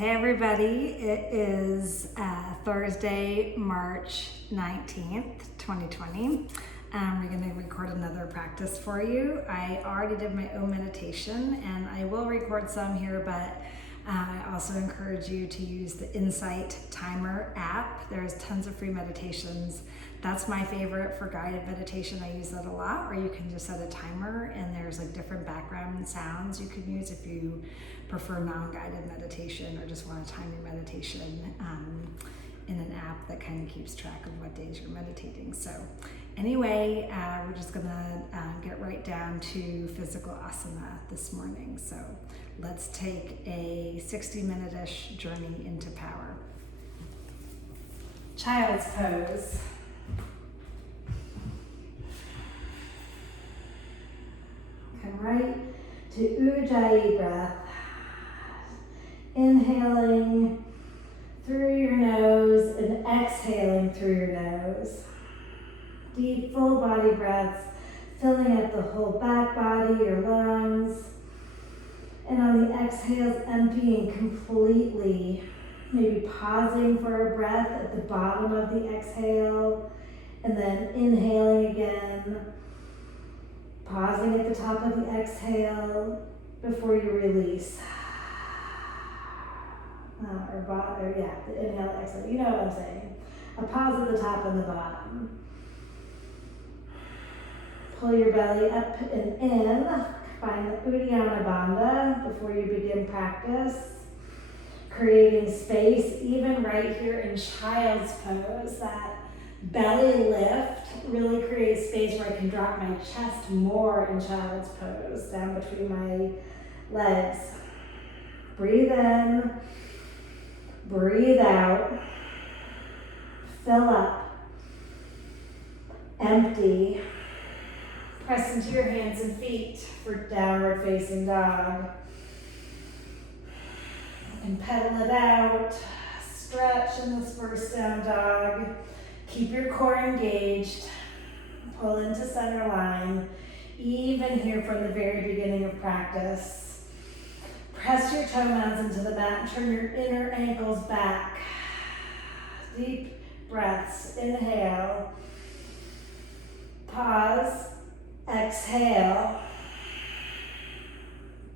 Hey everybody, it is Thursday, March 19th, 2020. We're going to record another practice for you. I already did my own meditation and I will record some here, but I also encourage you to use the Insight Timer app. There's tons of free meditations. That's my favorite for guided meditation. I use that a lot, or you can just set a timer and there's like different background sounds you can use if you prefer non-guided meditation or just want to time your meditation in an app that kind of keeps track of what days you're meditating. So anyway, we're just gonna get right down to physical asana this morning. So let's take a 60-minute-ish journey into power. Child's pose. Come right to Ujjayi breath. Inhaling through your nose and exhaling through your nose. Deep full body breaths, filling up the whole back body, your lungs. And on the exhales, emptying completely. Maybe pausing for a breath at the bottom of the exhale. And then inhaling again. Pausing at the top of the exhale before you release. The inhale, exhale. You know what I'm saying. A pause at the top and the bottom. Pull your belly up and in. Find the Uddiyana Bandha before you begin practice. Creating space, even right here in child's pose. That belly lift really creates space where I can drop my chest more in child's pose, down between my legs. Breathe in. Breathe out, fill up, empty, press into your hands and feet for downward facing dog. And pedal it out, stretch in this first down dog. Keep your core engaged, pull into center line, even here from the very beginning of practice. Press your toe mounds into the mat and turn your inner ankles back. Deep breaths. Inhale. Pause. Exhale.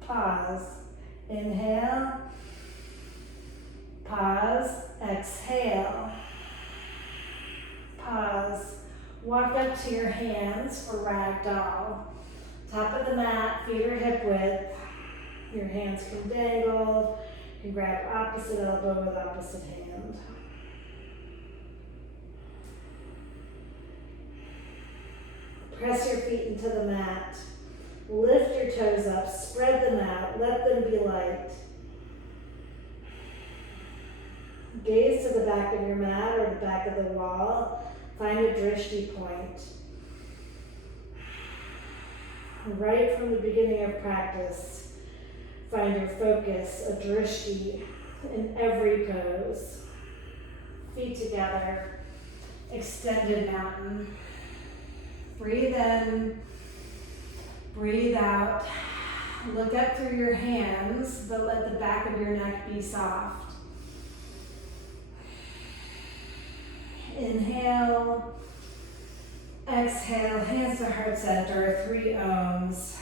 Pause. Inhale. Pause. Exhale. Pause. Walk up to your hands for ragdoll. Top of the mat, feet are hip width. Your hands can dangle. You can grab opposite elbow with opposite hand. Press your feet into the mat. Lift your toes up. Spread them out. Let them be light. Gaze to the back of your mat or the back of the wall. Find a drishti point. Right from the beginning of practice, find your focus, a drishti, in every pose. Feet together, extended mountain. Breathe in, breathe out. Look up through your hands, but let the back of your neck be soft. Inhale, exhale, hands to heart center, 3 ohms.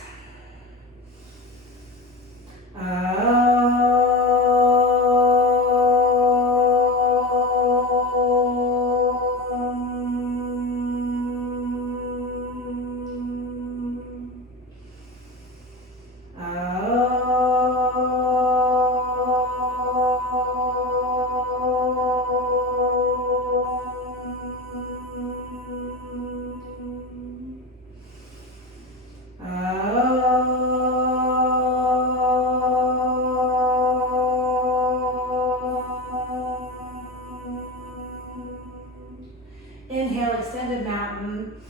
Inhale, extended mountain.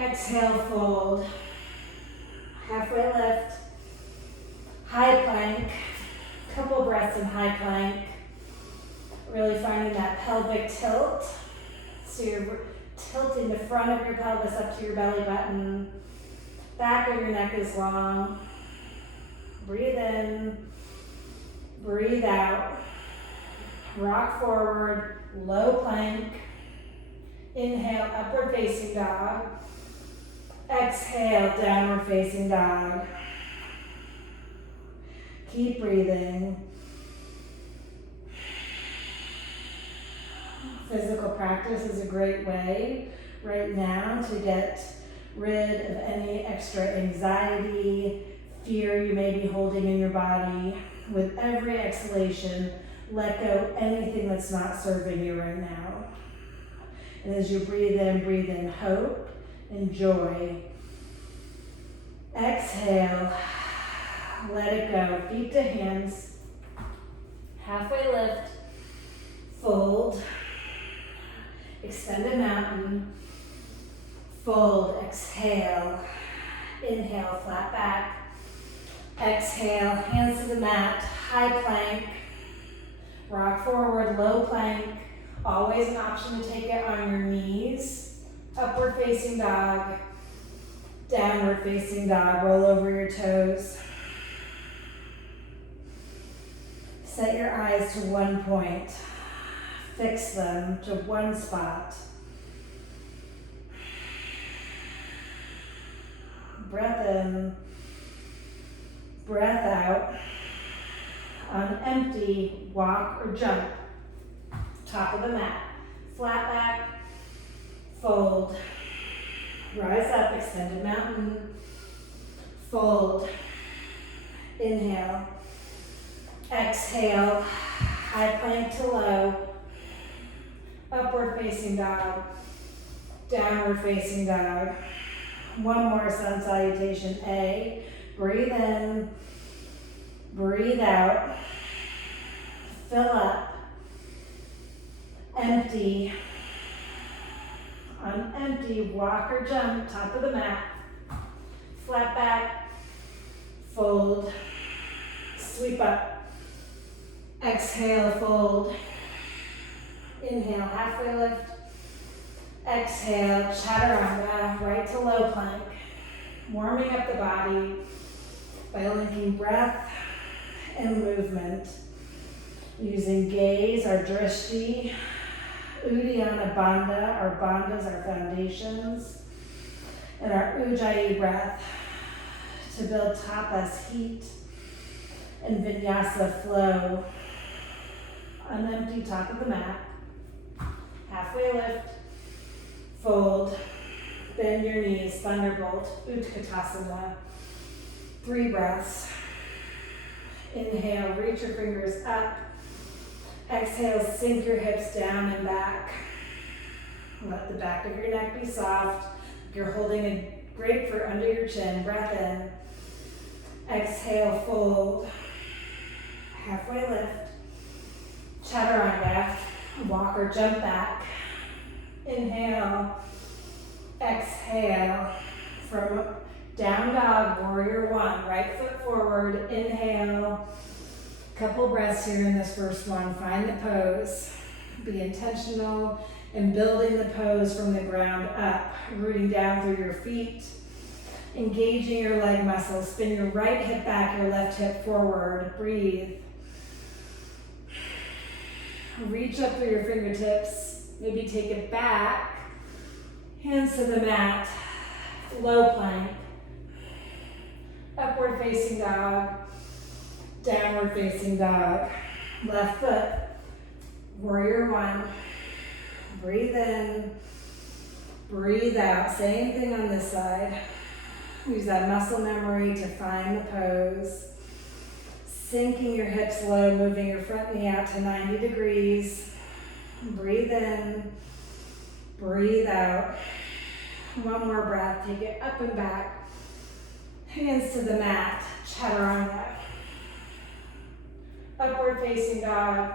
Exhale, fold. Halfway lift. High plank. Couple breaths in high plank. Really finding that pelvic tilt. So you're tilting the front of your pelvis up to your belly button. Back of your neck is long. Breathe in. Breathe out. Rock forward, low plank. Inhale, upward facing dog. Exhale, downward facing dog. Keep breathing. Physical practice is a great way right now to get rid of any extra anxiety, fear you may be holding in your body. With every exhalation, let go anything that's not serving you right now. And as you breathe in hope and joy. Exhale, let it go. Feet to hands, halfway lift, fold, extend a mountain, fold, exhale, inhale, flat back, exhale, hands to the mat, high plank, rock forward, low plank, always an option to take it on your knees, upward facing dog, downward facing dog, roll over your toes. Set your eyes to one point, fix them to one spot. Breath in, breath out. On empty, walk or jump. Top of the mat, flat back, fold. Rise up, extended mountain, fold. Inhale, exhale, high plank to low, upward facing dog, downward facing dog. One more sun salutation. A, breathe in, breathe out, fill up, empty. On empty, walk or jump, top of the mat, flat back, fold, sweep up, exhale, fold, inhale, halfway lift, exhale, chaturanga, right to low plank, warming up the body by linking breath and movement, using gaze, our drishti, Uddiyana Bandha, our bandhas, our foundations, and our Ujjayi breath to build tapas, heat, and Vinyasa flow. On empty, top of the mat, halfway lift, fold, bend your knees, thunderbolt, Utkatasana. 3 breaths. Inhale, reach your fingers up. Exhale, sink your hips down and back. Let the back of your neck be soft. You're holding a grapefruit under your chin. Breath in. Exhale, fold. Halfway lift. Chaturanga. Walk or jump back. Inhale. Exhale. From down dog, warrior 1. Right foot forward. Inhale. Couple breaths here in this first one. Find the pose. Be intentional in building the pose from the ground up. Rooting down through your feet. Engaging your leg muscles. Spin your right hip back, your left hip forward. Breathe. Reach up through your fingertips. Maybe take it back. Hands to the mat. Low plank. Upward facing dog. Downward facing dog. Left foot. Warrior 1. Breathe in. Breathe out. Same thing on this side. Use that muscle memory to find the pose. Sinking your hips low, moving your front knee out to 90 degrees. Breathe in. Breathe out. One more breath. Take it up and back. Hands to the mat. Chaturanga. Upward facing dog,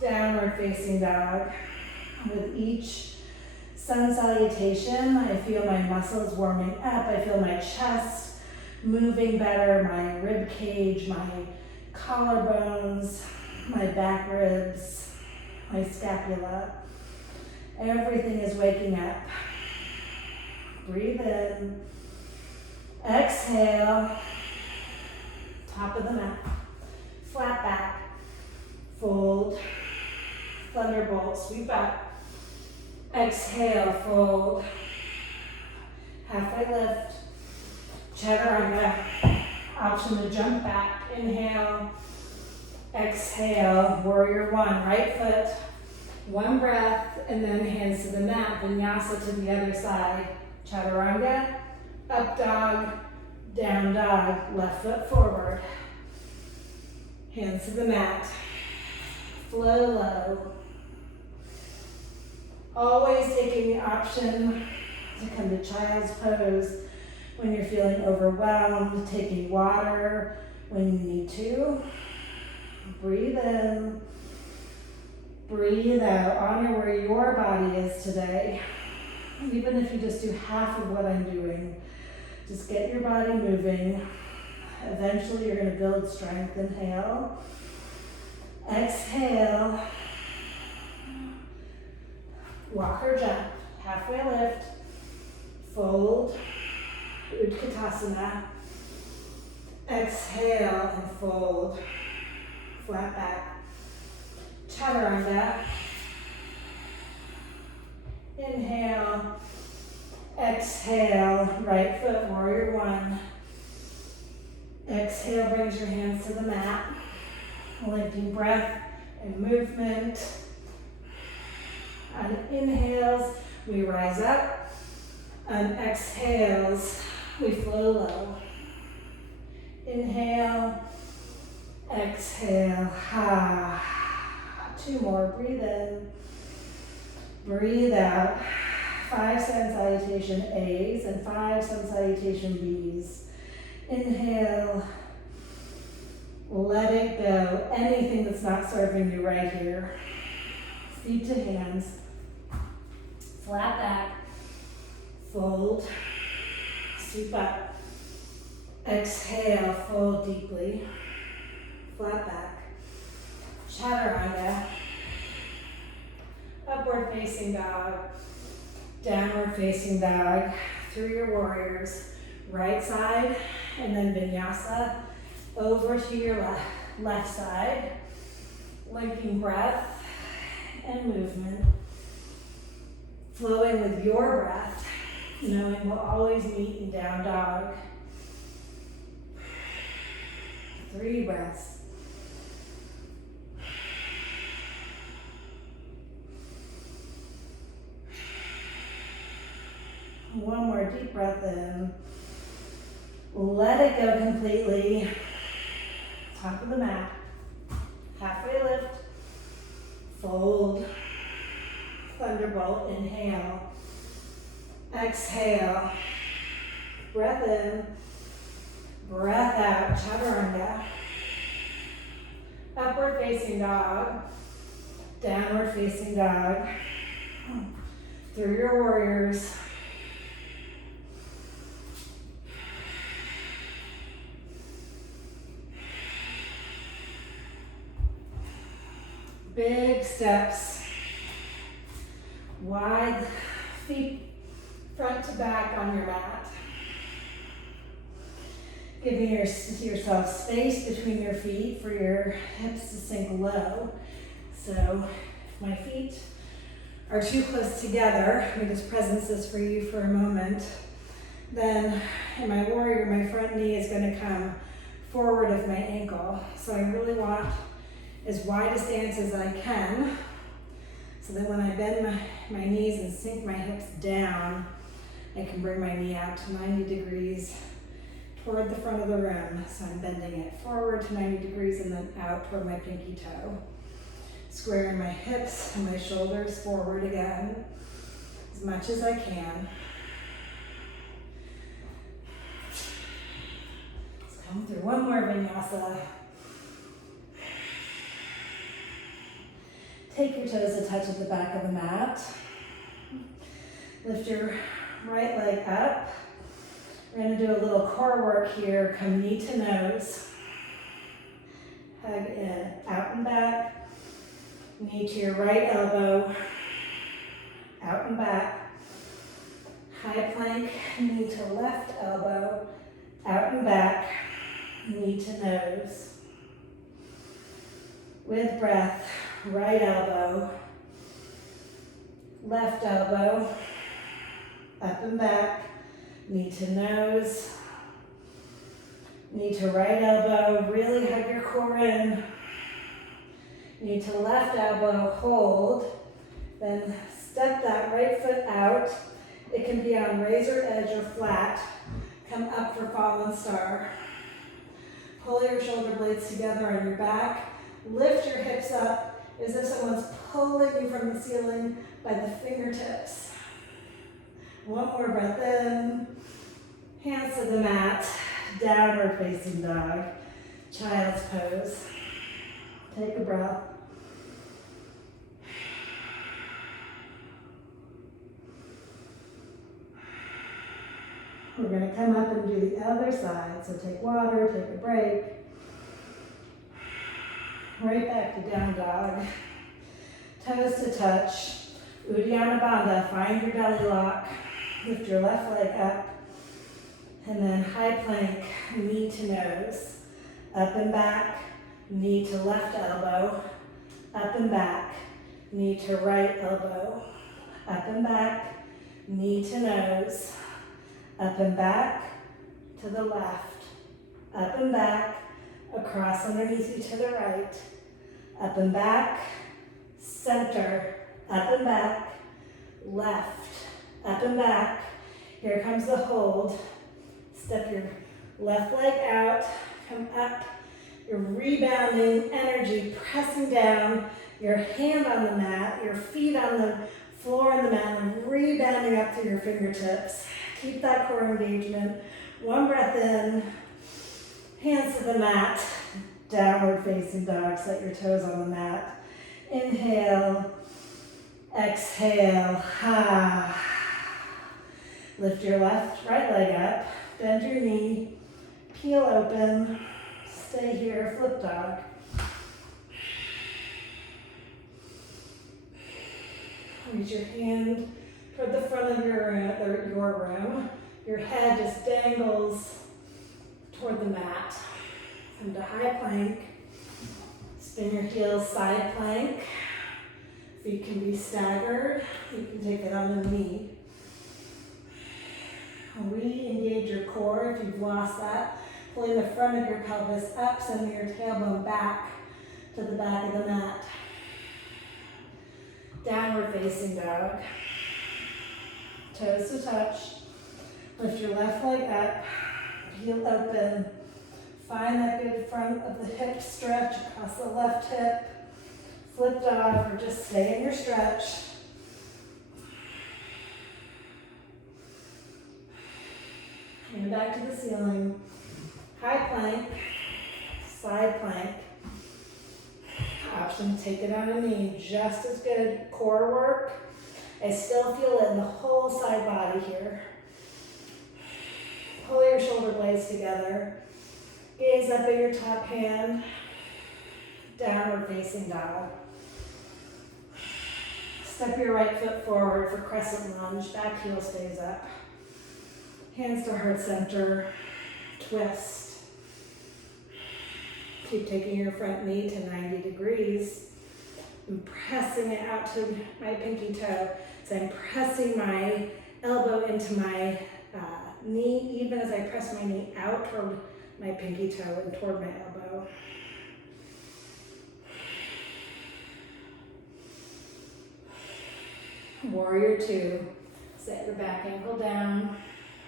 downward facing dog. With each sun salutation, I feel my muscles warming up. I feel my chest moving better, my rib cage, my collarbones, my back ribs, my scapula. Everything is waking up. Breathe in. Exhale. Top of the mat. flat back, fold, thunderbolt, sweep up, exhale, fold, halfway lift, chaturanga, option to jump back, inhale, exhale, warrior one, right foot, one breath, and then hands to the mat, vinyasa to the other side, chaturanga, up dog, down dog, left foot forward, hands to the mat, flow low. Always taking the option to come to child's pose when you're feeling overwhelmed, taking water when you need to. Breathe in, breathe out, honor where your body is today. Even if you just do half of what I'm doing, just get your body moving. Eventually you're going to build strength. Inhale, exhale, walk or jump, halfway lift, fold, Utkatasana, exhale and fold, flat back, chaturanga, inhale, exhale, right foot, warrior one, exhale, brings your hands to the mat, lifting breath and movement. On inhales, we rise up. On exhales, we flow low. Inhale, exhale, ha. Two more, breathe in, breathe out. 5 sun salutation A's and 5 sun salutation B's. Inhale, let it go. Anything that's not serving you right here. Feet to hands, flat back, fold, sweep up, exhale, fold deeply, flat back, chaturanga, upward facing dog, downward facing dog, through your warriors, right side, and then vinyasa, over to your left side, linking breath and movement, flowing with your breath, knowing we'll always meet in down dog. 3 breaths. One more deep breath in. Let it go completely. Top of the mat. Halfway lift. Fold. Thunderbolt. Inhale. Exhale. Breath in. Breath out. Chaturanga. Upward facing dog. Downward facing dog. Through your warriors. Big steps. Wide feet front to back on your mat. Giving yourself space between your feet for your hips to sink low. So if my feet are too close together, let me just presence this for you for a moment. Then in my warrior, my front knee is going to come forward of my ankle. So I really want as wide a stance as I can, so that when I bend my knees and sink my hips down, I can bring my knee out to 90 degrees toward the front of the room. So I'm bending it forward to 90 degrees and then out toward my pinky toe. Squaring my hips and my shoulders forward again, as much as I can. Let's come through one more vinyasa. Take your toes a touch at the back of the mat. Lift your right leg up. We're going to do a little core work here. Come knee to nose. Hug in, out and back. Knee to your right elbow. Out and back. High plank, knee to left elbow. Out and back. Knee to nose. With breath, right elbow, left elbow, up and back, knee to nose, knee to right elbow, really hug your core in. Knee to left elbow, hold, then step that right foot out. It can be on razor edge or flat. Come up for fallen star. Pull your shoulder blades together on your back. Lift your hips up as if someone's pulling you from the ceiling by the fingertips. One more breath in. Hands to the mat. Downward facing dog. Child's pose. Take a breath. We're going to come up and do the other side. So take water, take a break. Right back to down dog. Toes to touch. Uddiyana Bandha. Find your belly lock. Lift your left leg up. And then high plank, knee to nose. Up and back, knee to left elbow. Up and back, knee to right elbow. Up and back, knee to nose. Up and back to the left. Up and back, across underneath you to the right. Up and back, center. Up and back, left. Up and back. Here comes the hold. Step your left leg out, come up. You're rebounding energy, pressing down, your hand on the mat, your feet on the floor on the mat, and rebounding up to your fingertips. Keep that core engagement. One breath in, hands to the mat, downward facing dog. Set your toes on the mat. Inhale, exhale, Lift your right leg up, bend your knee, peel open, stay here, flip dog. Reach your hand toward the front of your room. Your head just dangles toward the mat. Come to high plank. Spin your heels, side plank. Feet can be staggered. You can take it on the knee. Re-engage your core if you've lost that. Pulling the front of your pelvis up, sending your tailbone back to the back of the mat. Downward facing dog. Toes to touch. Lift your left leg up. Heel open. Find that good front of the hip stretch across the left hip. Flip dog or just stay in your stretch. And back to the ceiling. High plank, side plank. Option to take it on a knee, just as good. Core work. I still feel it in the whole side body here. Pull your shoulder blades together. Gaze up at your top hand. Downward facing dog. Step your right foot forward for crescent lunge. Back heel stays up. Hands to heart center. Twist. Keep taking your front knee to 90 degrees. I'm pressing it out to my pinky toe. So I'm pressing my elbow into my knee, even as I press my knee out toward my pinky toe and toward my elbow. Warrior two. Set your back ankle down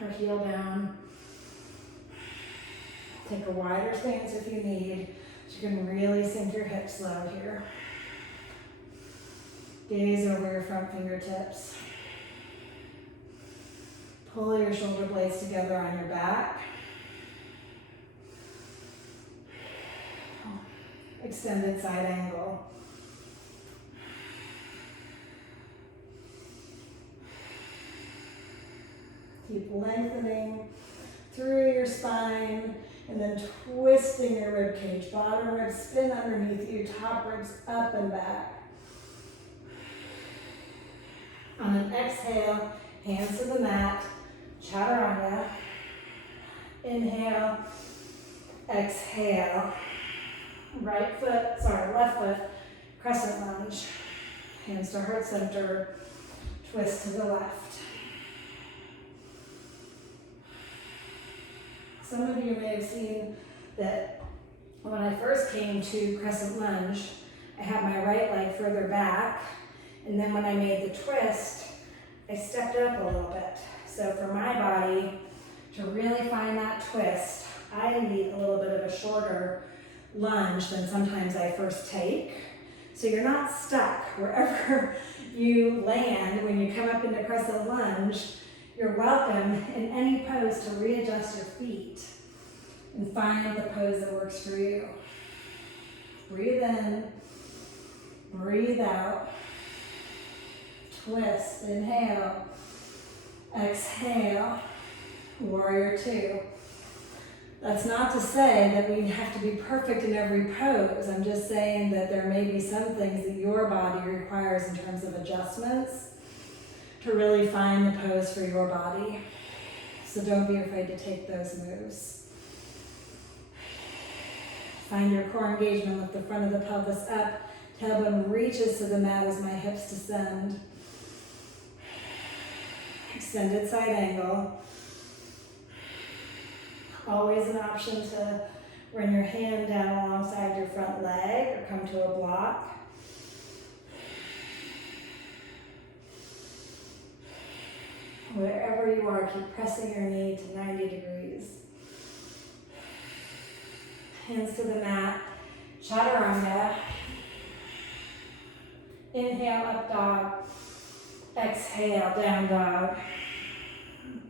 or heel down. Take a wider stance if you need, so you can really sink your hips low here. Gaze over your front fingertips. Pull your shoulder blades together on your back. Extended side angle. Keep lengthening through your spine and then twisting your rib cage. Bottom ribs spin underneath you, top ribs up and back. On an exhale, hands to the mat, chaturanga. Inhale, exhale. left foot, crescent lunge. Hands to heart center, twist to the left. Some of you may have seen that when I first came to crescent lunge, I had my right leg further back, and then when I made the twist, I stepped up a little bit. So for my body to really find that twist, I need a little bit of a shorter lunge than sometimes I first take. So you're not stuck wherever you land when you come up into crescent lunge. You're welcome in any pose to readjust your feet and find the pose that works for you. Breathe in, breathe out, twist, inhale, exhale, warrior two. That's not to say that we have to be perfect in every pose. I'm just saying that there may be some things that your body requires in terms of adjustments to really find the pose for your body. So don't be afraid to take those moves. Find your core engagement, lift the front of the pelvis up, tailbone reaches to the mat as my hips descend. Extended side angle. Always an option to run your hand down alongside your front leg or come to a block. Wherever you are, keep pressing your knee to 90 degrees. Hands to the mat, chaturanga. Inhale, up dog. Exhale, down dog.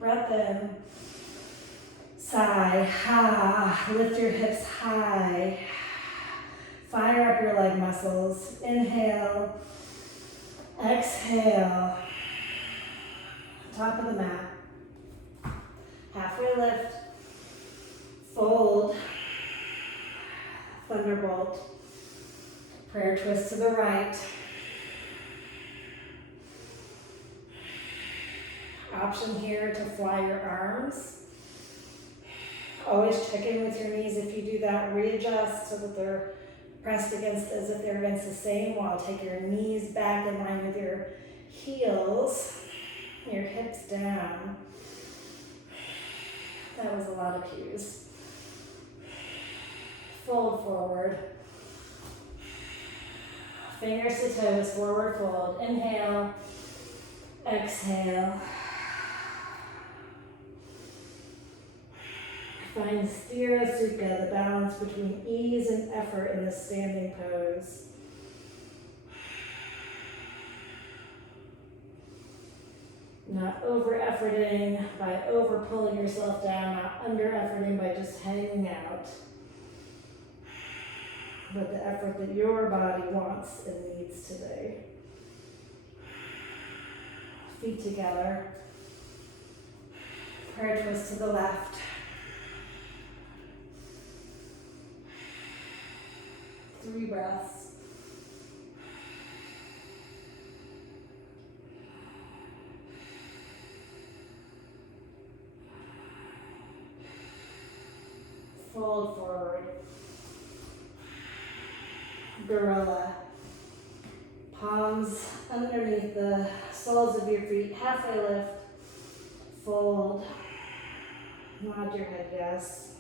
Breath in. Sigh, ha, lift your hips high. Fire up your leg muscles. Inhale, exhale. Top of the mat. Halfway lift. Fold. Thunderbolt. Prayer twist to the right. Option here to fly your arms. Always check in with your knees if you do that. Readjust so that they're pressed against as if they're against the same wall. Take your knees back in line with your heels. Your hips down. That was a lot of cues. Fold forward. Fingers to toes, forward fold. Inhale, exhale. Find Sthira Sukha, the balance between ease and effort in this standing pose. Not over-efforting by over-pulling yourself down, not under-efforting by just hanging out. But the effort that your body wants and needs today. Feet together. Prayer twist to the left. Three breaths. Fold forward. Gorilla. Palms underneath the soles of your feet. Halfway lift. Fold. Nod your head yes.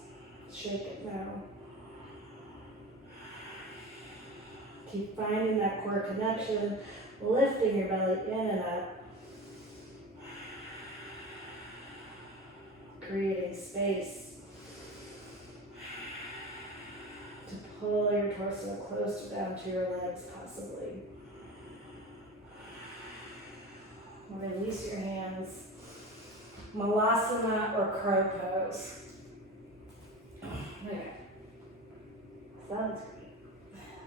Shake it no. Keep finding that core connection, lifting your belly in and up. Creating space to pull your torso closer down to your legs possibly. Release your hands. Malasana or crow pose. Okay.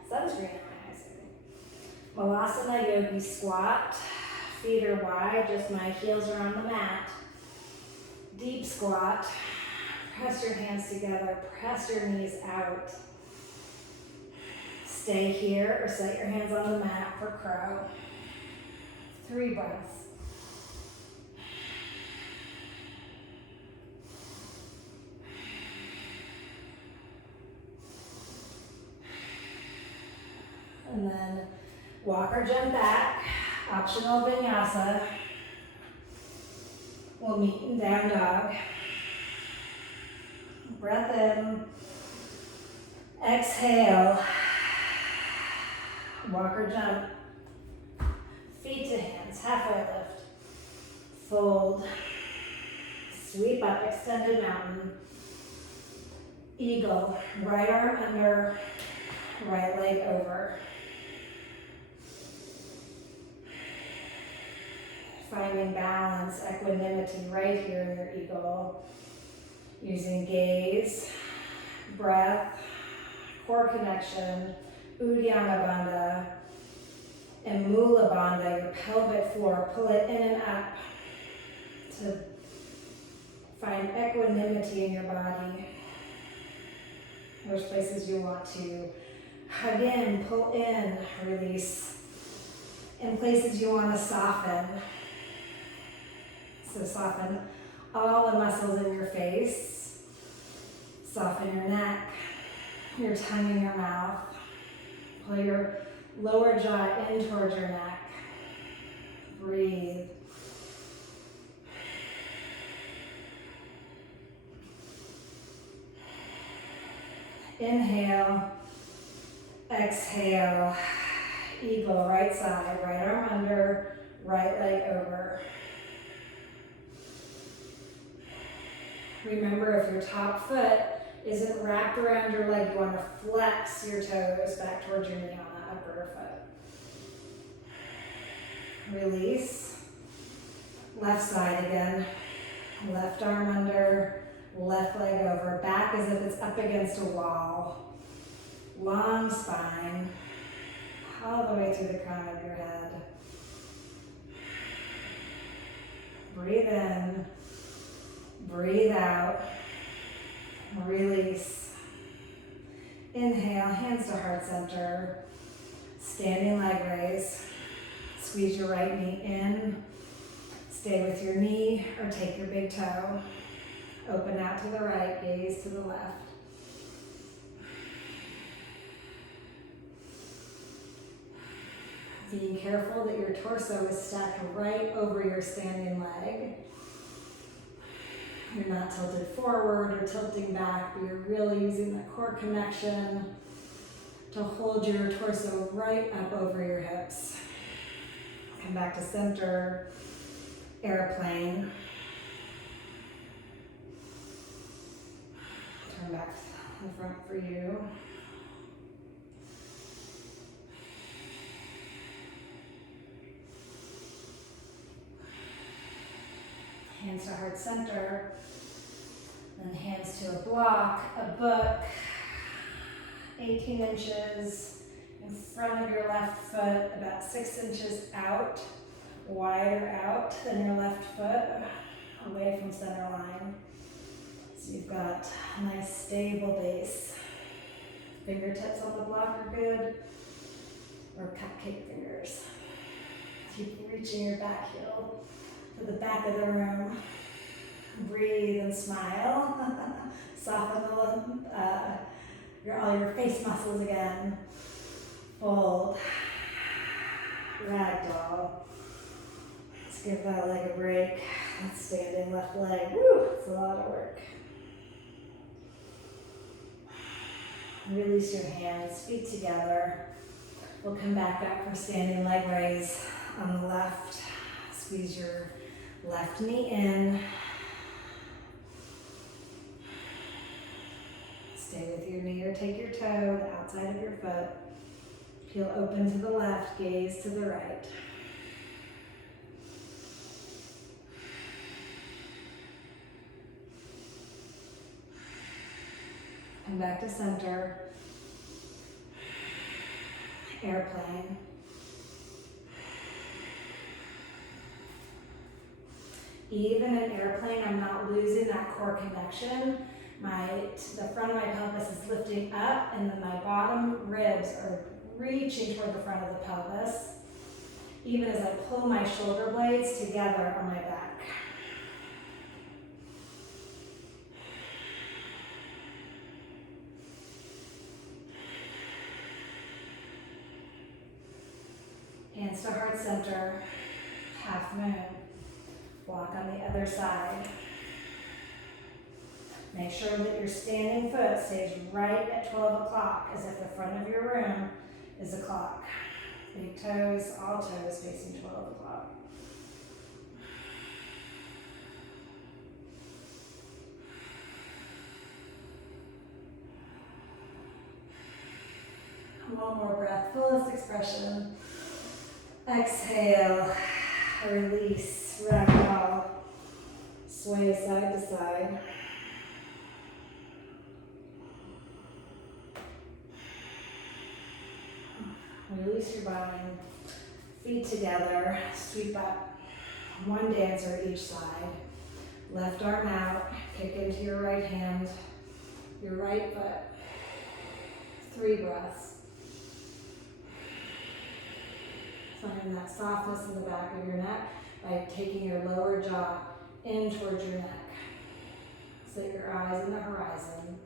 Sunscreen. Malasana yogi squat. Feet are wide, just my heels are on the mat. Deep squat. Press your hands together, press your knees out. Stay here or set your hands on the mat for crow. 3 breaths. and then walk or jump back. Optional vinyasa. We'll meet in down dog. Breath in. Exhale. Walk or jump. Feet to hands, halfway lift. Fold. Sweep up, extended mountain. Eagle, right arm under, right leg over. Finding balance, equanimity right here in your eagle. Using gaze, breath, core connection, Uddiyana Bandha, and Mula Bandha, your pelvic floor. Pull it in and up to find equanimity in your body. There's places you want to hug in, pull in, release. And places you want to soften. So soften all the muscles in your face. Soften your neck, your tongue in your mouth. Pull your lower jaw in towards your neck. Breathe. Inhale, exhale, eagle, right side, right arm under, right leg over. Remember, if your top foot isn't wrapped around your leg, you want to flex your toes back towards your knee on the upper foot. Release. Left side again. Left arm under, left leg over. Back as if it's up against a wall. Long spine. All the way through the crown of your head. Breathe in. Breathe out. Release. Inhale, hands to heart center. Standing leg raise. Squeeze your right knee in. Stay with your knee or take your big toe. Open out to the right, gaze to the left. Being careful that your torso is stacked right over your standing leg. You're not tilted forward or tilting back, but you're really using that core connection to hold your torso right up over your hips. Come back to center, airplane. Turn back to the front for you. Hands to heart center, then hands to a block, a book, 18 inches in front of your left foot, about 6 inches out, wider out than your left foot, away from center line. So you've got a nice stable base. Fingertips on the block are good, or cupcake fingers. Keep reaching your back heel to the back of the room. Breathe and smile. Soften all your face muscles again. Fold. Ragdoll. Let's give that leg a break. That's standing left leg. Woo, it's a lot of work. Release your hands, feet together. We'll come back up for standing leg raise on the left. Squeeze your left knee in. Stay with your knee or take your toe, the outside of your foot. Heel open to the left, gaze to the right. Come back to center. Airplane. Even in airplane, I'm not losing that core connection. The front of my pelvis is lifting up, and then my bottom ribs are reaching toward the front of the pelvis, even as I pull my shoulder blades together on my back. Hands to heart center, half moon. Walk on the other side. Make sure that your standing foot stays right at 12 o'clock, as if the front of your room is a clock. Big toes, all toes facing 12 o'clock. One more breath, fullest expression. Exhale, release, ragdoll. Sway side to side. Release your body. Feet together, sweep up. One dancer each side. Left arm out, kick into your right hand, your right foot. 3 breaths. Finding that softness in the back of your neck by taking your lower jaw in towards your neck. Set your eyes in the horizon.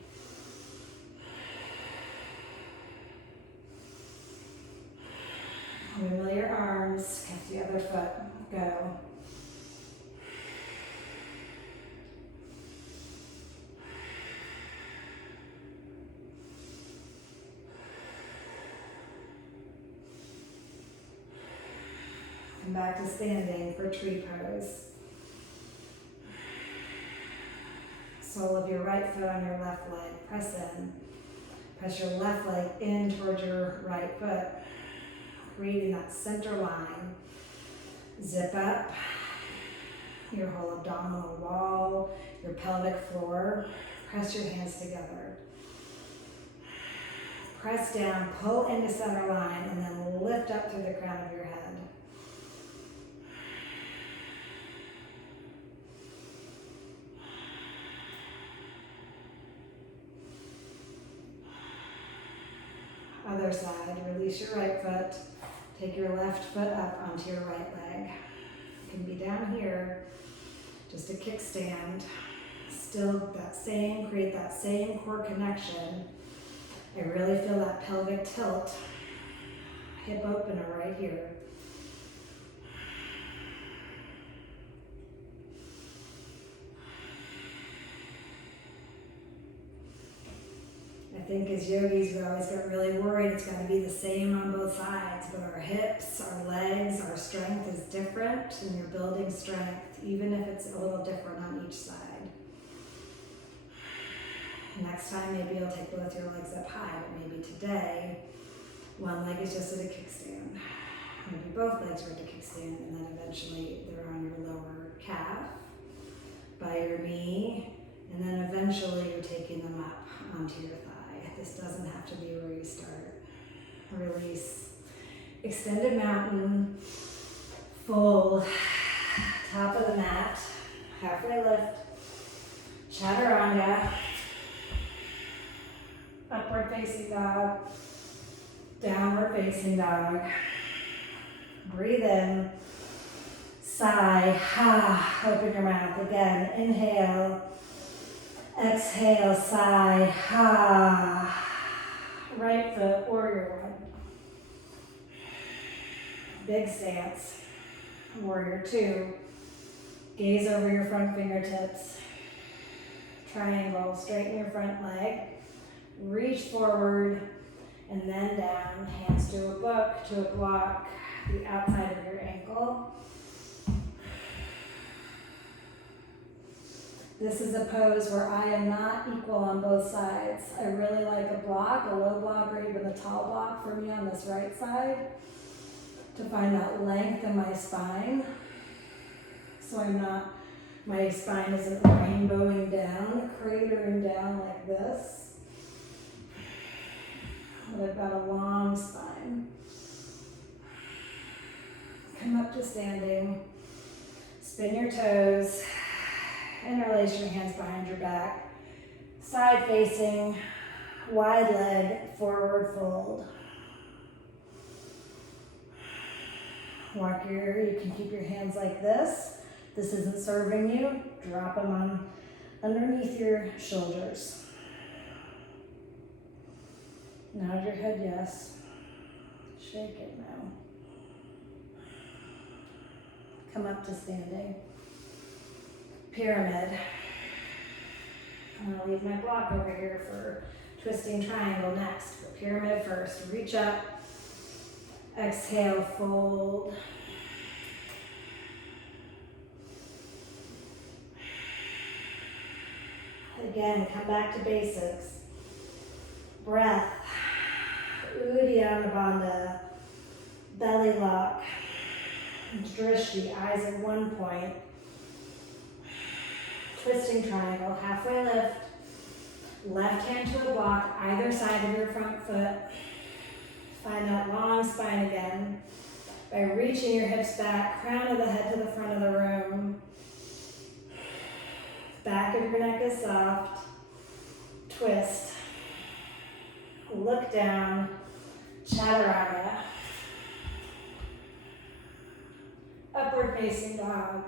Wiggle your arms, kick the other foot, go. Come back to standing for tree pose. Sole of your right foot on your left leg, press in. Press your left leg in towards your right foot, creating that center line. Zip up your whole abdominal wall, your pelvic floor. Press your hands together. Press down, pull into center line, and then lift up through the crown of your head. Other side, release your right foot. Take your left foot up onto your right leg. It can be down here, just a kickstand. Still that same, create that same core connection. I really feel that pelvic tilt. Hip opener right here. I think as yogis, we always get really worried it's got to be the same on both sides, but our hips, our legs, our strength is different, and you're building strength, even if it's a little different on each side. Next time, maybe you'll take both your legs up high, but maybe today, one leg is just at a kickstand. Maybe both legs are at a kickstand, and then eventually they're on your lower calf, by your knee, and then eventually you're taking them up onto your thigh. This doesn't have to be where you start. Release. Extended mountain. Fold. Top of the mat. Halfway lift. Chaturanga. Upward facing dog. Downward facing dog. Breathe in. Sigh. Ha. Open your mouth again. Inhale. Exhale, sigh, ha. Right foot, warrior one. Big stance. Warrior two. Gaze over your front fingertips. Triangle, straighten your front leg. Reach forward and then down. Hands to a book, to a block, the outside of your ankle. This is a pose where I am not equal on both sides. I really like a block, a low block, or even a tall block for me on this right side to find that length in my spine. So my spine isn't rainbowing down, cratering down like this. But I've got a long spine. Come up to standing. Spin your toes. Interlace your hands behind your back. Side facing, wide leg, forward fold. You can keep your hands like this. This isn't serving you. Drop them on underneath your shoulders. Nod your head yes. Shake it now. Come up to standing. Pyramid. I'm gonna leave my block over here for twisting triangle next. But pyramid first. Reach up. Exhale, fold. Again, come back to basics. Breath. Uddiyana Bandha. Belly lock. Drishti, eyes at one point. Twisting triangle, halfway lift. Left hand to the block, either side of your front foot. Find that long spine again by reaching your hips back, crown of the head to the front of the room. Back of your neck is soft. Twist. Look down. Chaturanga. Upward facing dog.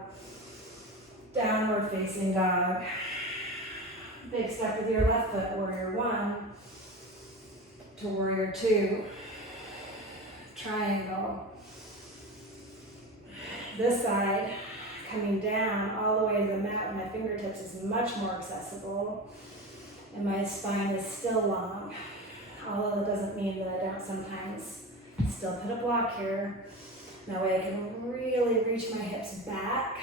Downward facing dog. Big step with your left foot, warrior one to warrior two. Triangle. This side, coming down all the way to the mat with my fingertips is much more accessible. And my spine is still long. Although it doesn't mean that I don't sometimes still put a block here. That way I can really reach my hips back,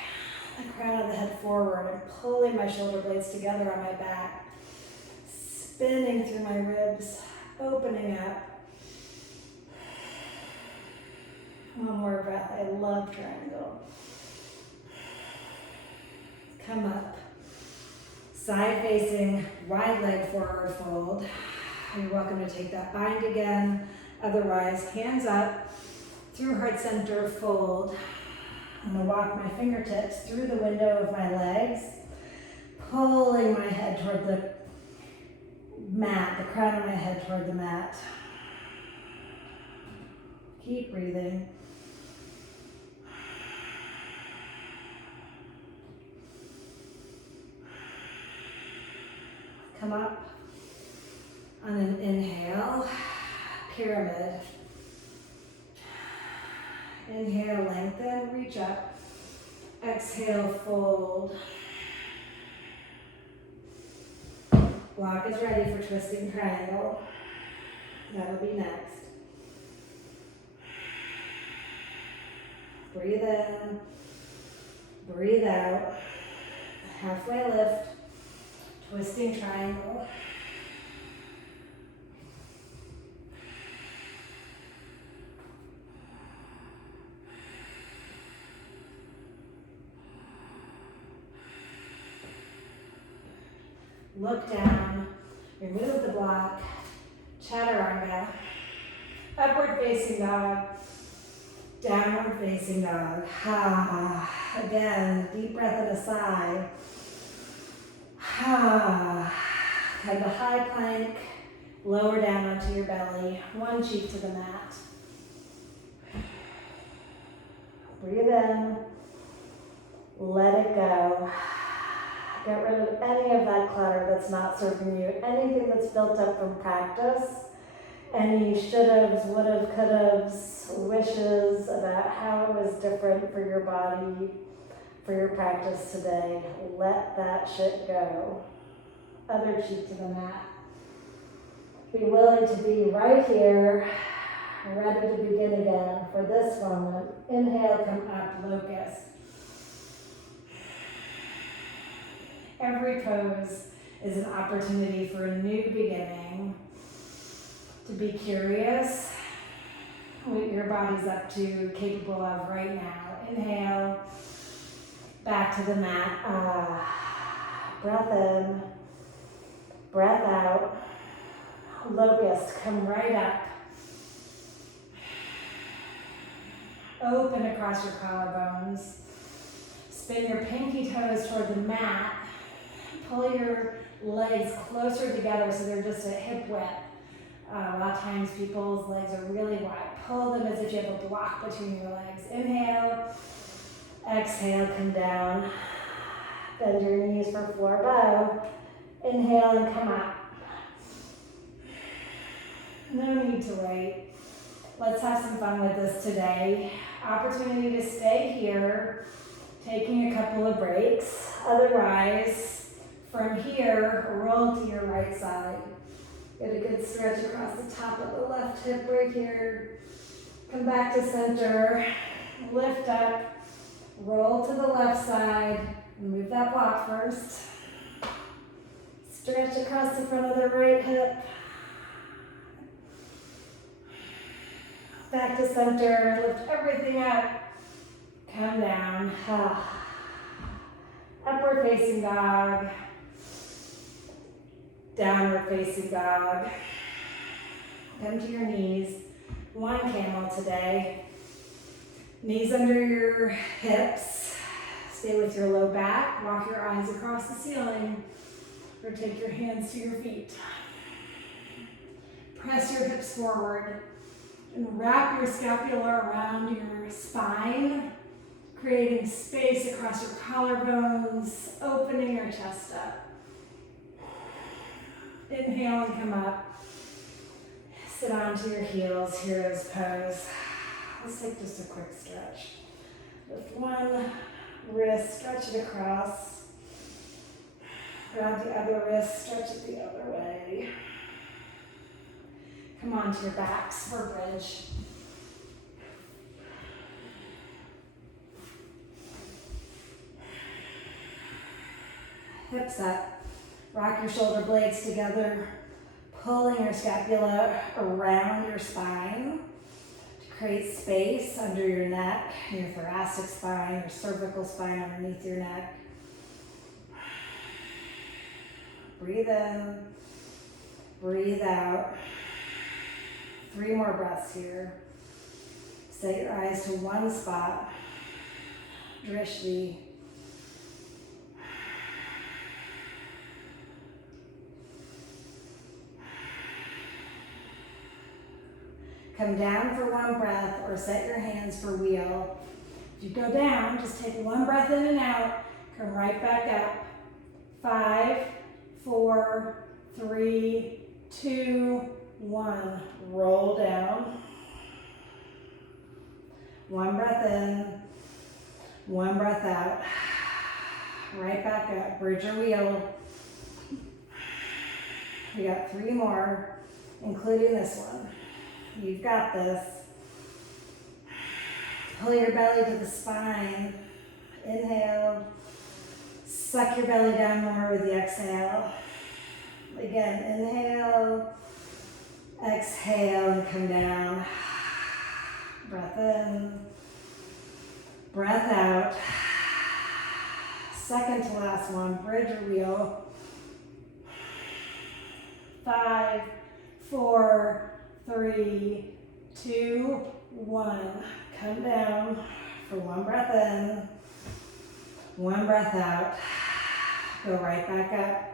the crown of the head forward, and pulling my shoulder blades together on my back. Spinning through my ribs, opening up. One more breath. I love triangle. Come up. Side facing, wide leg forward fold. You're welcome to take that bind again. Otherwise, hands up through heart center fold. I'm going to walk my fingertips through the window of my legs, pulling my head toward the mat, the crown of my head toward the mat. Keep breathing. Come up on an inhale, pyramid. Inhale, lengthen, reach up. Exhale, fold. Block is ready for twisting triangle. That'll be next. Breathe in, breathe out. Halfway lift, twisting triangle. Look down, remove the block, chaturanga, upward facing dog, downward facing dog. Ha. Again, deep breath and a sigh. Ha. Come to high plank, lower down onto your belly, one cheek to the mat. Breathe in, let it go. Get rid of any of that clutter that's not serving you, anything that's built up from practice, any should-haves, would-have, could-haves, wishes about how it was different for your body, for your practice today. Let that shit go. Other cheek to the mat. Be willing to be right here, ready to begin again for this moment. Inhale, come up, locust. Every pose is an opportunity for a new beginning. To be curious what your body's up to, capable of right now. Inhale, back to the mat. Breath in, breath out. Locust, come right up. Open across your collarbones. Spin your pinky toes toward the mat. Pull your legs closer together so they're just at hip width. A lot of times people's legs are really wide. Pull them as if you have a block between your legs. Inhale, exhale, come down. Bend your knees for floor bow. Inhale and come up. No need to wait. Let's have some fun with this today. Opportunity to stay here, taking a couple of breaks. Otherwise, from here, roll to your right side. Get a good stretch across the top of the left hip right here. Come back to center, lift up, roll to the left side, move that block first. Stretch across the front of the right hip. Back to center, lift everything up, come down. Upward facing dog, downward facing dog. Come to your knees. One camel today. Knees under your hips. Stay with your low back. Walk your eyes across the ceiling. Or take your hands to your feet. Press your hips forward. And wrap your scapula around your spine, creating space across your collarbones, opening your chest up. Inhale and come up. Sit onto your heels, hero's pose. Let's take just a quick stretch. Lift one wrist, stretch it across. Grab the other wrist, stretch it the other way. Come onto your backs for bridge. Hips up. Rock your shoulder blades together, pulling your scapula around your spine to create space under your neck, your thoracic spine, your cervical spine underneath your neck. Breathe in, breathe out. 3 more breaths here. Set your eyes to one spot. Drishti. Come down for one breath or set your hands for wheel. If you go down, just take one breath in and out. Come right back up. 5, 4, 3, 2, 1. Roll down. One breath in, one breath out. Right back up. Bridge or wheel. We got 3 more, including this one. You've got this. Pull your belly to the spine. Inhale. Suck your belly down more with the exhale. Again, inhale. Exhale and come down. Breath in. Breath out. Second to last one, bridge or wheel. 5, 4, 3, 2, 1. Come down for one breath in, one breath out. Go right back up.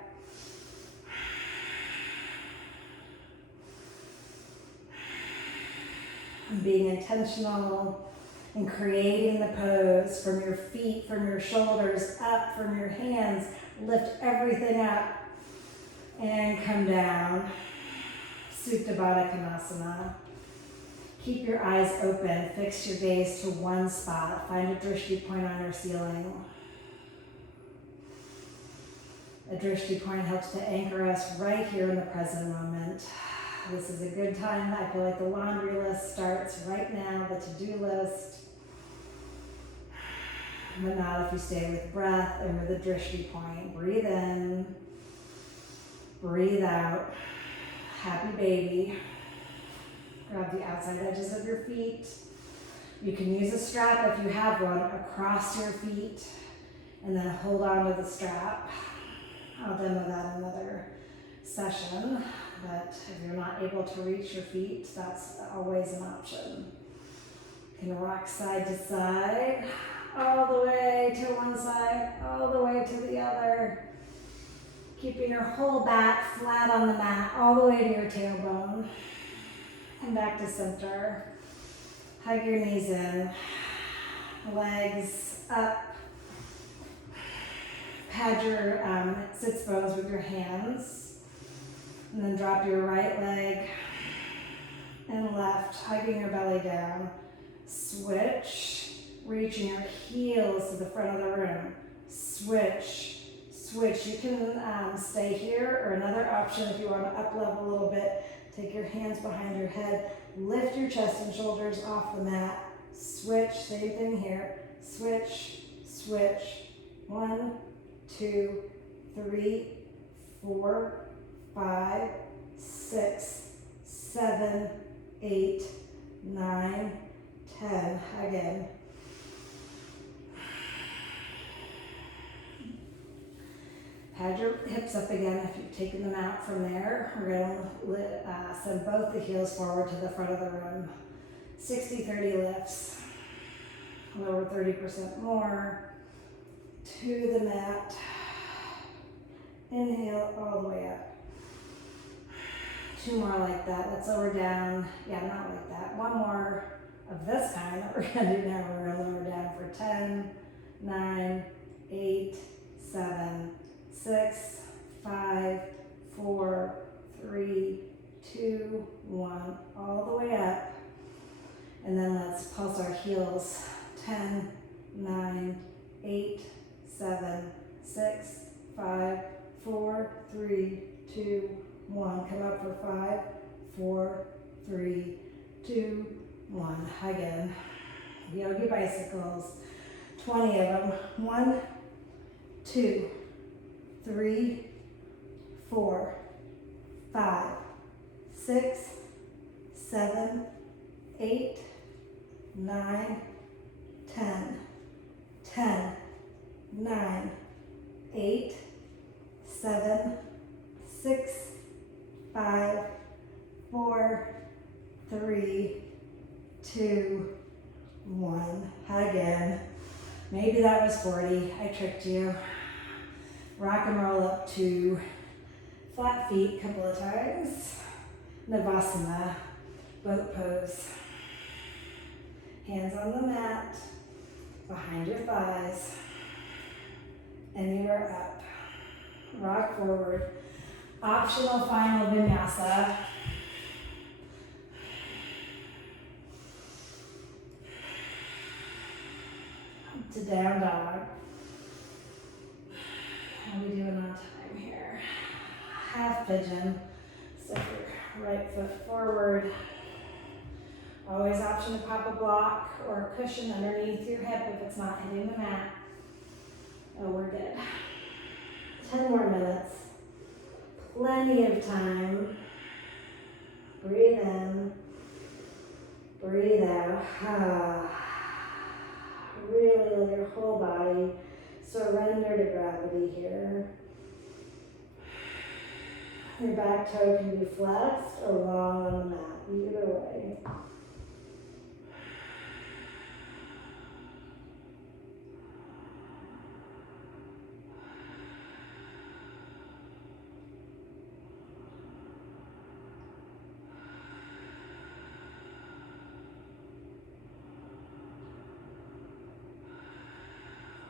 And being intentional in creating the pose from your feet, from your shoulders, up from your hands. Lift everything up and come down. Supta Baddha Konasana. Keep your eyes open. Fix your gaze to one spot. Find a drishti point on your ceiling. A drishti point helps to anchor us right here in the present moment. This is a good time. I feel like the laundry list starts right now, the to-do list. But not if you stay with breath and with a drishti point. Breathe in, breathe out. Happy baby. Grab the outside edges of your feet. You can use a strap if you have one across your feet and then hold on to the strap. I'll demo that another session, but if you're not able to reach your feet, that's always an option. You can rock side to side, all the way to one side, all the way to the other. Keeping your whole back flat on the mat, all the way to your tailbone. And back to center. Hug your knees in, legs up. Pad your sits bones with your hands. And then drop your right leg and left, hugging your belly down. Switch, reaching your heels to the front of the room. Switch, switch. You can stay here, or another option if you want to up level a little bit, take your hands behind your head, lift your chest and shoulders off the mat. Switch, same thing here. Switch, switch. 1, 2, 3, 4, 5, 6, 7, 8, 9, 10. Again. Pad your hips up again if you've taken them out from there. We're going to send both the heels forward to the front of the room. 60-30 lifts. Lower 30% more. To the mat. Inhale all the way up. 2 more like that. Let's lower down. Yeah, not like that. 1 more of this kind that we're going to do now. We're going to lower down for 10, 9, 8, 7, 6, 5, 4, 3, 2, 1. All the way up. And then let's pulse our heels. 10, 9, 8, 7, 6, 5, 4, 3, 2, 1. Come up for 5, 4, 3, 2, 1. Again. Yogi bicycles. 20 of them. 1, 2, 3, 4, 5, 6, 7, 8, 9, 10, 10, 9, 8, 7, 6, 5, 4, 3, 2, 1. Again. Maybe that was 40. I tricked you. Rock and roll up to flat feet a couple of times. Navasana, boat pose. Hands on the mat, behind your thighs. And you are up. Rock forward. Optional final vinyasa. To down dog. How are we doing on time here? Half pigeon. Step your right foot forward. Always option to pop a block or a cushion underneath your hip if it's not hitting the mat. Oh, we're good. 10 more minutes. Plenty of time. Breathe in. Breathe out. Really let your whole body surrender to gravity here. Your back toe can be flexed or long on the mat, either way.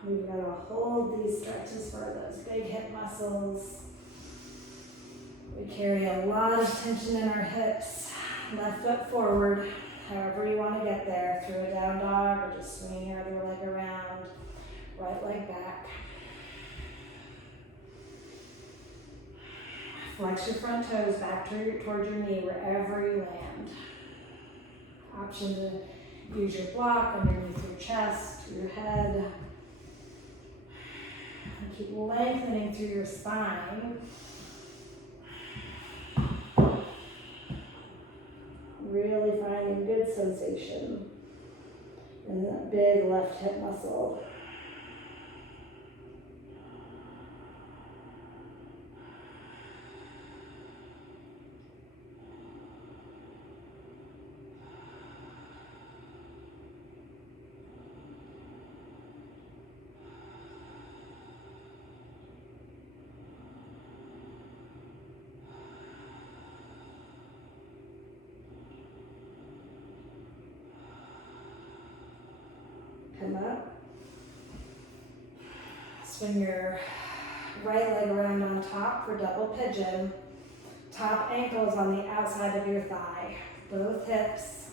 We've got to hold these stretches for those big hip muscles. We carry a lot of tension in our hips. Left foot forward, however you want to get there, through a down dog or just swinging your other leg around. Right leg back. Flex your front toes back towards your knee wherever you land. Option to use your block underneath your chest, your head. And keep lengthening through your spine. Really finding good sensation in that big left hip muscle. Come up. Swing your right leg around on top for double pigeon. Top ankle is on the outside of your thigh. Both hips,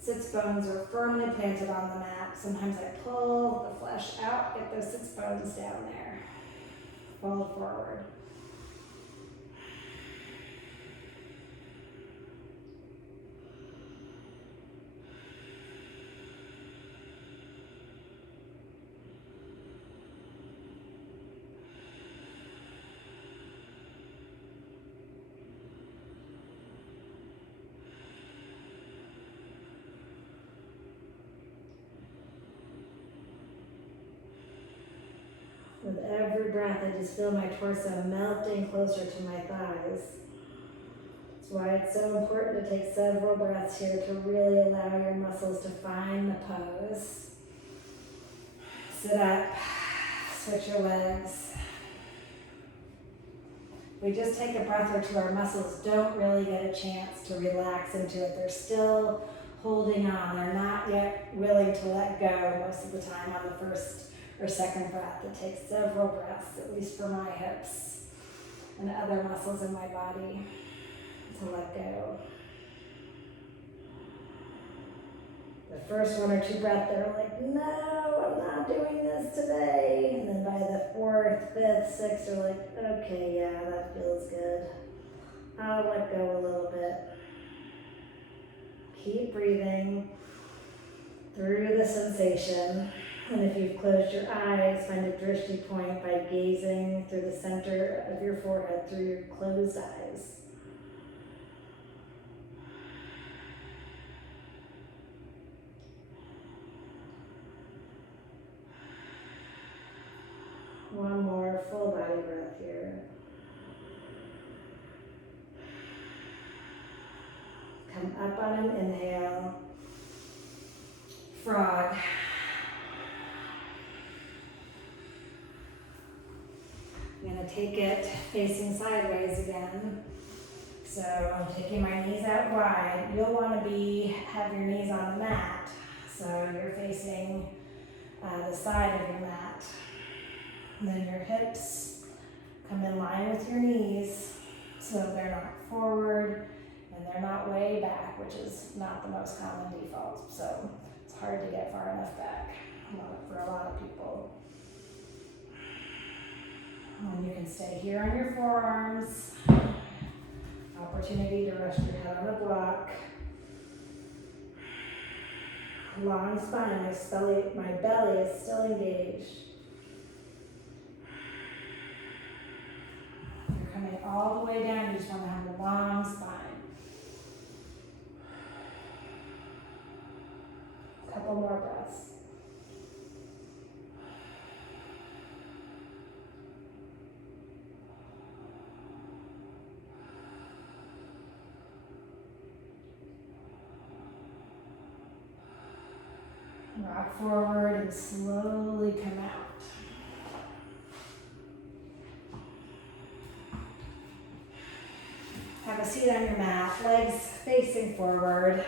sits bones are firmly planted on the mat. Sometimes I pull the flesh out, get those sits bones down there. Fold forward. With every breath, I just feel my torso melting closer to my thighs. That's why it's so important to take several breaths here to really allow your muscles to find the pose. Sit up, switch your legs. We just take a breath or two, our muscles don't really get a chance to relax into it. They're still holding on. They're not yet willing to let go most of the time on the first or second breath. It takes several breaths, at least for my hips and other muscles in my body, to let go. The first one or two breaths, they're like, no, I'm not doing this today. And then by the fourth, fifth, sixth, they're like, okay, yeah, that feels good. I'll let go a little bit. Keep breathing through the sensation. And if you've closed your eyes, find a drishti point by gazing through the center of your forehead through your closed eyes. One more full body breath here. Come up on an inhale. Frog. I'm going to take it facing sideways again. So I'm taking my knees out wide. You'll want to have your knees on the mat. So you're facing the side of your mat. And then your hips come in line with your knees so they're not forward and they're not way back, which is not the most common default. So it's hard to get far enough back for a lot of people. And you can stay here on your forearms. Opportunity to rest your head on the block. Long spine, my belly is still engaged. You're coming all the way down, you just want to have a long spine. A couple more breaths. Rock forward and slowly come out. Have a seat on your mat, legs facing forward,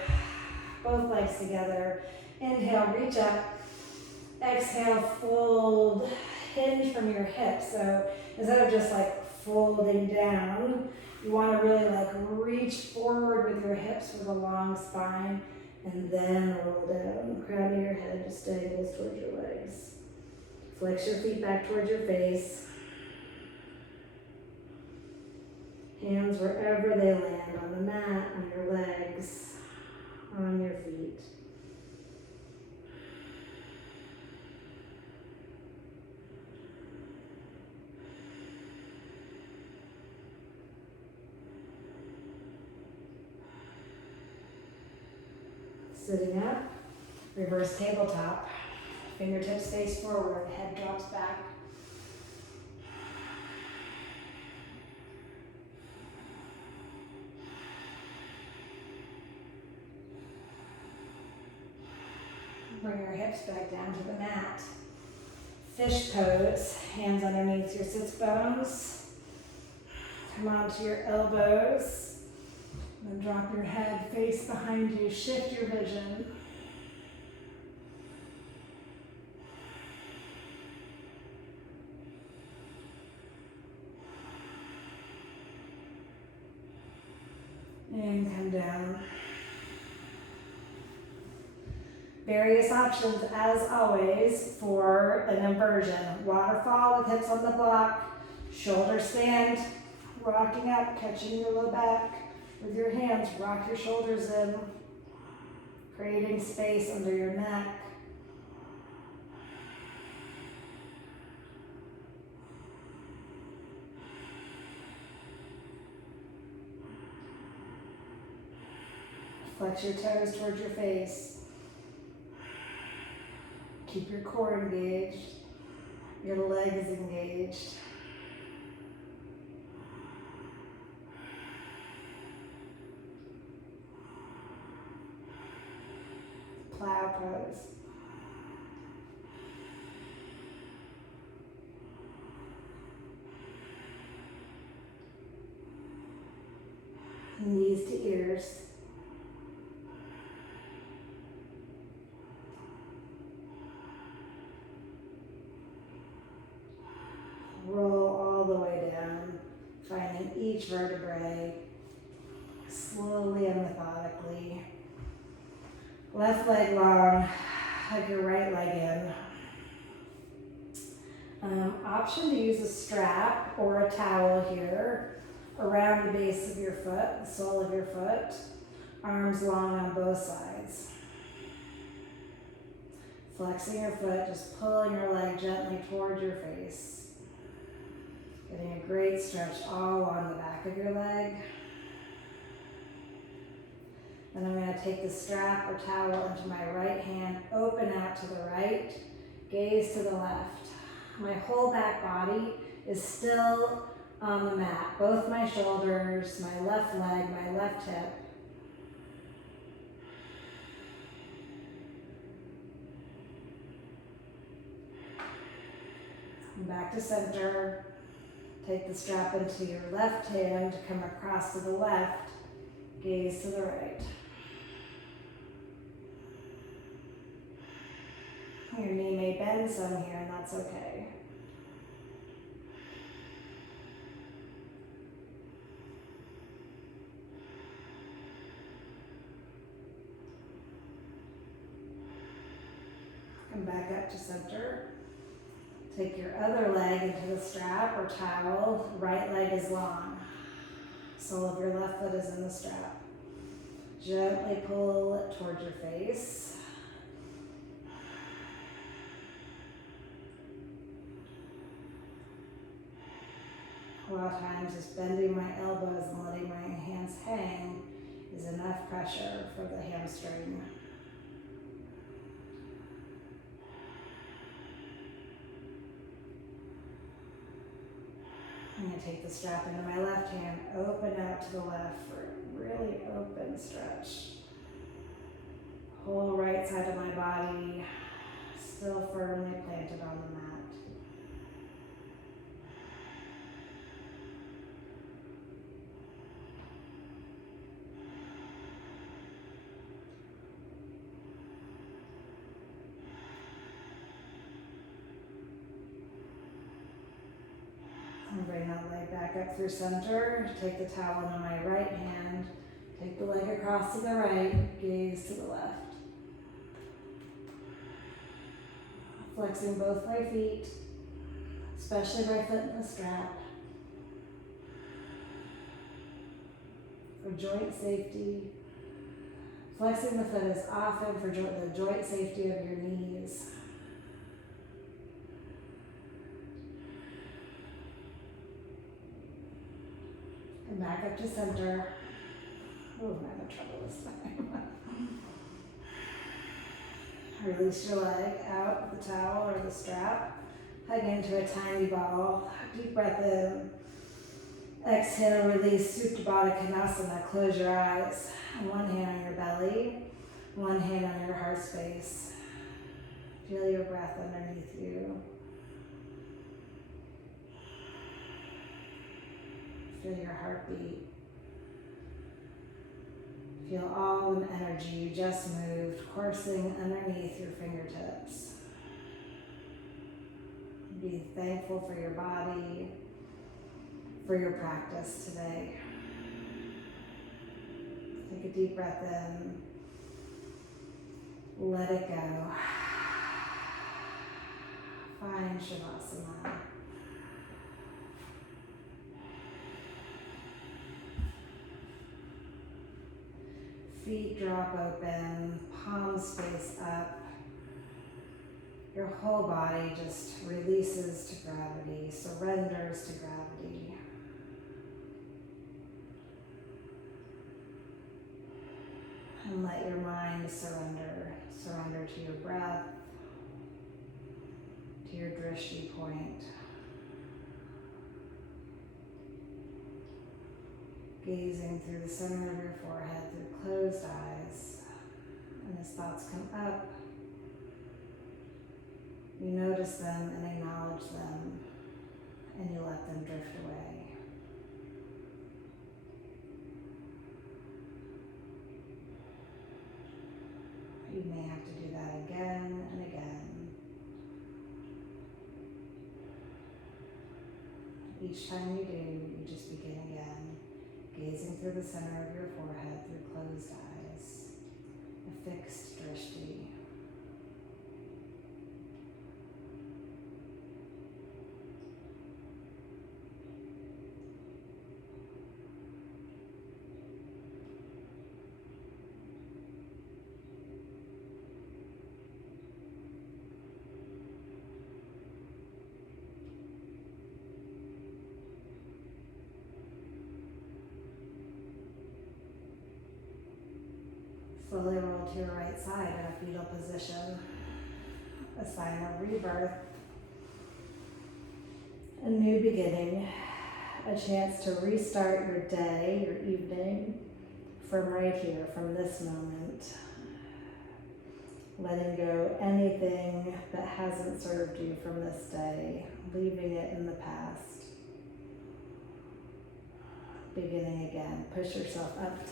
both legs together. Inhale, reach up. Exhale, fold, hinge from your hips. So instead of just like folding down, you want to really like reach forward with your hips with a long spine. And then roll down, crown of your head just dangles towards your legs. Flex your feet back towards your face. Hands wherever they land, on the mat, on your legs, on your feet. Sitting up, reverse tabletop, fingertips face forward, head drops back. Bring your hips back down to the mat. Fish pose, hands underneath your sits bones. Come onto your elbows. And drop your head, face behind you, shift your vision. And come down. Various options, as always, for an inversion. Waterfall with hips on the block, shoulder stand, rocking up, catching your low back with your hands. Rock your shoulders in, creating space under your neck. Flex your toes towards your face. Keep your core engaged. Your legs engaged. Plow pose. Knees to ears. Roll all the way down, finding each vertebrae slowly and methodically. Left leg long, hug your right leg in. Option to use a strap or a towel here around the base of your foot, the sole of your foot, arms long on both sides. Flexing your foot, just pulling your leg gently toward your face. Getting a great stretch all along the back of your leg. Then I'm going to take the strap or towel into my right hand, open out to the right, gaze to the left. My whole back body is still on the mat. Both my shoulders, my left leg, my left hip. And back to center. Take the strap into your left hand, come across to the left, gaze to the right. Your knee may bend some here, and that's okay. Come back up to center. Take your other leg into the strap or towel. Right leg is long. Sole of your left foot is in the strap. Gently pull it towards your face. A lot of times just bending my elbows and letting my hands hang is enough pressure for the hamstring. I'm going to take the strap into my left hand, open out to the left for a really open stretch. Whole right side of my body still firmly planted on the mat. And bring that leg back up through center. Take the towel into my right hand. Take the leg across to the right, gaze to the left. Flexing both my feet, especially my foot in the strap. For joint safety. Flexing the foot is often for the joint safety of your knees. And back up to center. Oh, I'm having trouble this time. Release your leg out of the towel or the strap. Hug into a tiny ball. Deep breath in. Exhale, release Supta Baddha Konasana. Close your eyes. One hand on your belly, one hand on your heart space. Feel your breath underneath you. Feel your heartbeat. Feel all the energy you just moved coursing underneath your fingertips. Be thankful for your body, for your practice today. Take a deep breath in. Let it go. Find Shavasana. Feet drop open, palms face up. Your whole body just releases to gravity, surrenders to gravity. And let your mind surrender. Surrender to your breath, to your drishti point. Gazing through the center of your forehead, through closed eyes. And as thoughts come up, you notice them and acknowledge them, and you let them drift away. You may have to do that again and again. Each time you do, you just begin again, gazing through the center of your forehead, through closed eyes, a fixed drishti. Slowly roll to your right side in a fetal position, a sign of rebirth, a new beginning, a chance to restart your day, your evening, from right here, from this moment. Letting go anything that hasn't served you from this day, leaving it in the past. Beginning again. Push yourself up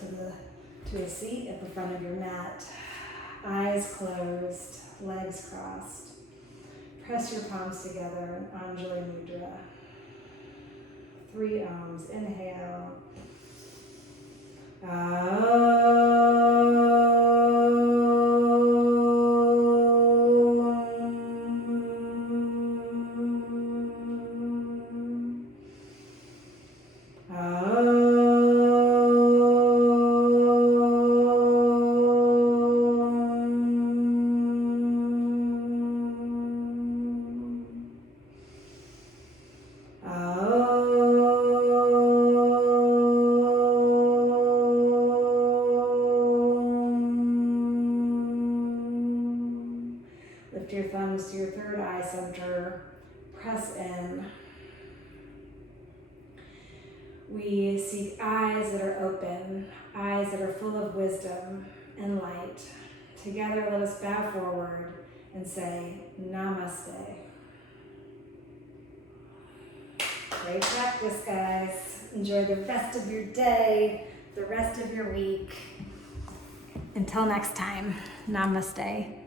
to a seat at the front of your mat. Eyes closed, legs crossed. Press your palms together in Anjali Mudra. 3 ohms. Inhale. Lift your thumbs to your third eye center. Press in. We seek eyes that are open, eyes that are full of wisdom and light. Together, let us bow forward and say, Namaste. Great practice, guys. Enjoy the rest of your day, the rest of your week. Until next time, namaste.